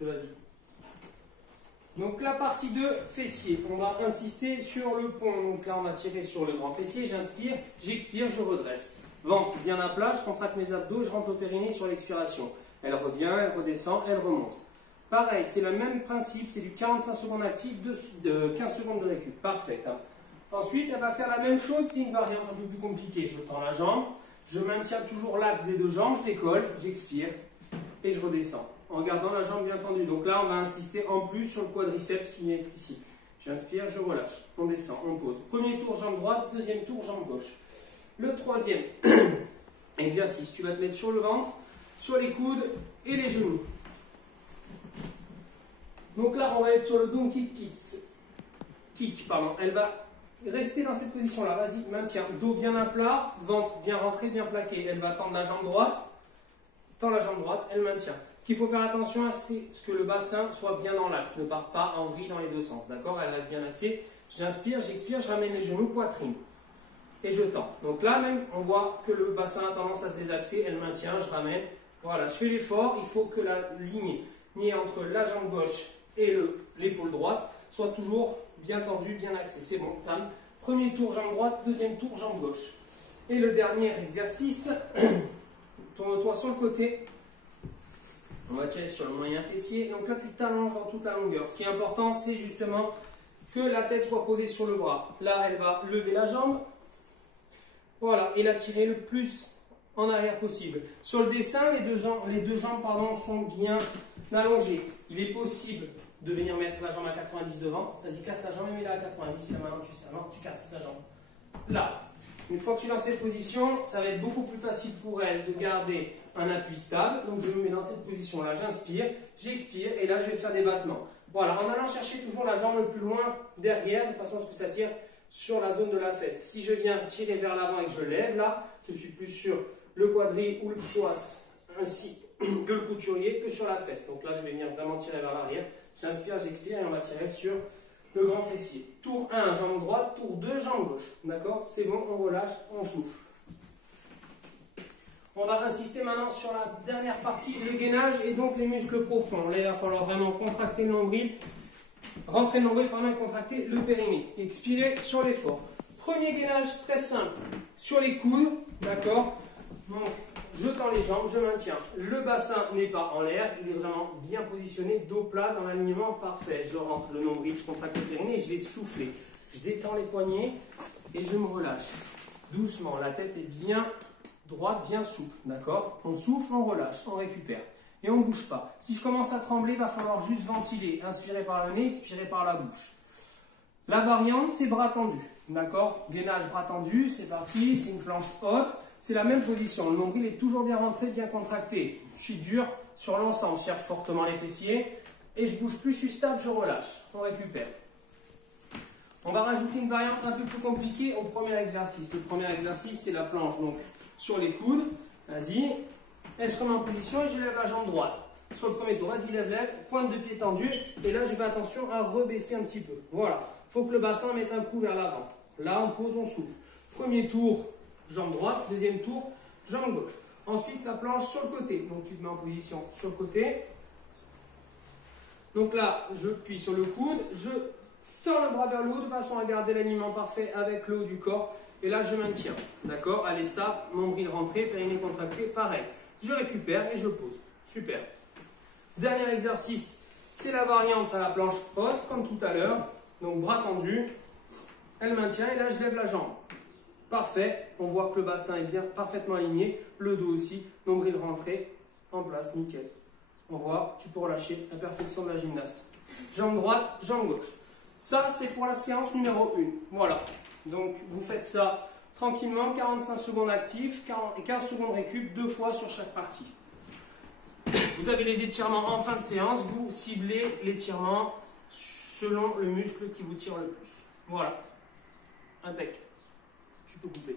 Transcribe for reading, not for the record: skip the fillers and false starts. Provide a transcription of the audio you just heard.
Vas-y. Donc la partie 2, fessier. On va insister sur le pont. Donc là, on va tirer sur le grand fessier. J'inspire, j'expire, je redresse. Ventre bien à plat, je contracte mes abdos, je rentre au périnée sur l'expiration. Elle revient, elle redescend, elle remonte. Pareil, c'est le même principe, c'est du 45 secondes actif, de 15 secondes de récup. Parfait. Hein. Ensuite, elle va faire la même chose, c'est une variante un peu plus compliquée. Je tends la jambe, je maintiens toujours l'axe des deux jambes, je décolle, j'expire et je redescends. En gardant la jambe bien tendue. Donc là, on va insister en plus sur le quadriceps qui vient être ici. J'inspire, je relâche. On descend, on pose. Premier tour, jambe droite. Deuxième tour, jambe gauche. Le troisième exercice, tu vas te mettre sur le ventre, sur les coudes et les genoux. Donc là, on va être sur le donkey kick. Elle va rester dans cette position-là. Vas-y, maintiens. Dos bien à plat, ventre bien rentré, bien plaqué. Elle va tendre la jambe droite. Tend la jambe droite, elle maintient. Ce qu'il faut faire attention, c'est que le bassin soit bien dans l'axe, ne part pas en vrille dans les deux sens. D'accord? Elle reste bien axée. J'inspire, j'expire, je ramène les genoux, poitrine. Et je tends. Donc là même, on voit que le bassin a tendance à se désaxer. Elle maintient, je ramène. Voilà, je fais l'effort. Il faut que la ligne entre la jambe gauche et l'épaule droite soit toujours bien tendue, bien axée. C'est bon, calme. Premier tour, jambe droite. Deuxième tour, jambe gauche. Et le dernier exercice, tourne-toi sur le côté. On va tirer sur le moyen fessier. Donc là, tu t'allonges dans toute la longueur. Ce qui est important, c'est justement que la tête soit posée sur le bras. Là, elle va lever la jambe. Voilà, et la tirer le plus en arrière possible. Sur le dessin, les deux jambes sont bien allongées. Il est possible de venir mettre la jambe à 90 devant. Vas-y, casse la jambe et mets-la à 90. Là, maintenant, tu casses la jambe. Là. Une fois que je suis dans cette position, ça va être beaucoup plus facile pour elle de garder un appui stable. Donc je me mets dans cette position-là, j'inspire, j'expire et là je vais faire des battements. Voilà, en allant chercher toujours la jambe le plus loin derrière, de façon à ce que ça tire sur la zone de la fesse. Si je viens tirer vers l'avant et que je lève, là, je suis plus sur le quadri ou le psoas, ainsi que le couturier, que sur la fesse. Donc là, je vais venir vraiment tirer vers l'arrière. J'inspire, j'expire et on va tirer sur le grand fessier. Tour 1, jambe droite. Tour 2, jambe gauche. D'accord? C'est bon, on relâche, on souffle. On va insister maintenant sur la dernière partie, le gainage et donc les muscles profonds. Là, il va falloir vraiment contracter le nombril, rentrer le nombril, vraiment contracter le périnée. Expirer sur l'effort. Premier gainage très simple, sur les coudes. D'accord? Donc, je tends les jambes, je maintiens. Le bassin n'est pas en l'air, il est vraiment bien positionné, dos plat, dans l'alignement parfait. Je rentre le nombril, je contracte le périnée et je vais souffler. Je détends les poignets et je me relâche. Doucement, la tête est bien droite, bien souple. D'accord? On souffle, on relâche, on récupère. Et on ne bouge pas. Si je commence à trembler, il va falloir juste ventiler. Inspirer par le nez, expirer par la bouche. La variante, c'est bras tendus. D'accord? Gainage bras tendus, c'est parti, c'est une planche haute. C'est la même position, le nombril est toujours bien rentré, bien contracté. Je suis dur sur l'ensemble, je serre fortement les fessiers et je bouge plus, je suis stable, je relâche. On récupère. On va rajouter une variante un peu plus compliquée au premier exercice. Le premier exercice, c'est la planche. Donc, sur les coudes, vas-y. Elle se remet en position et je lève la jambe droite. Sur le premier tour, vas-y, lève, pointe de pied tendue. Et là, je fais attention à rebaisser un petit peu. Voilà. Il faut que le bassin mette un coup vers l'avant. Là, on pose, on souffle. Premier tour, jambe droite. Deuxième tour, jambe gauche. Ensuite, la planche sur le côté. Donc, tu te mets en position sur le côté. Donc là, je plie sur le coude. Je tends le bras vers le haut de façon à garder l'alignement parfait avec le haut du corps. Et là, je maintiens. D'accord? Allez, stable. Nombril rentré, périnée contracté. Pareil. Je récupère et je pose. Super. Dernier exercice, c'est la variante à la planche haute, comme tout à l'heure. Donc, bras tendus. Elle maintient et là, je lève la jambe. Parfait, on voit que le bassin est bien parfaitement aligné, le dos aussi, nombril rentré, en place, nickel. On voit, tu peux relâcher la perfection de la gymnaste. Jambe droite, jambe gauche. Ça, c'est pour la séance numéro 1. Voilà, donc vous faites ça tranquillement, 45 secondes actifs et 15 secondes récup, 2 fois sur chaque partie. Vous avez les étirements en fin de séance, vous ciblez l'étirement selon le muscle qui vous tire le plus. Voilà, impec. Tu peux couper.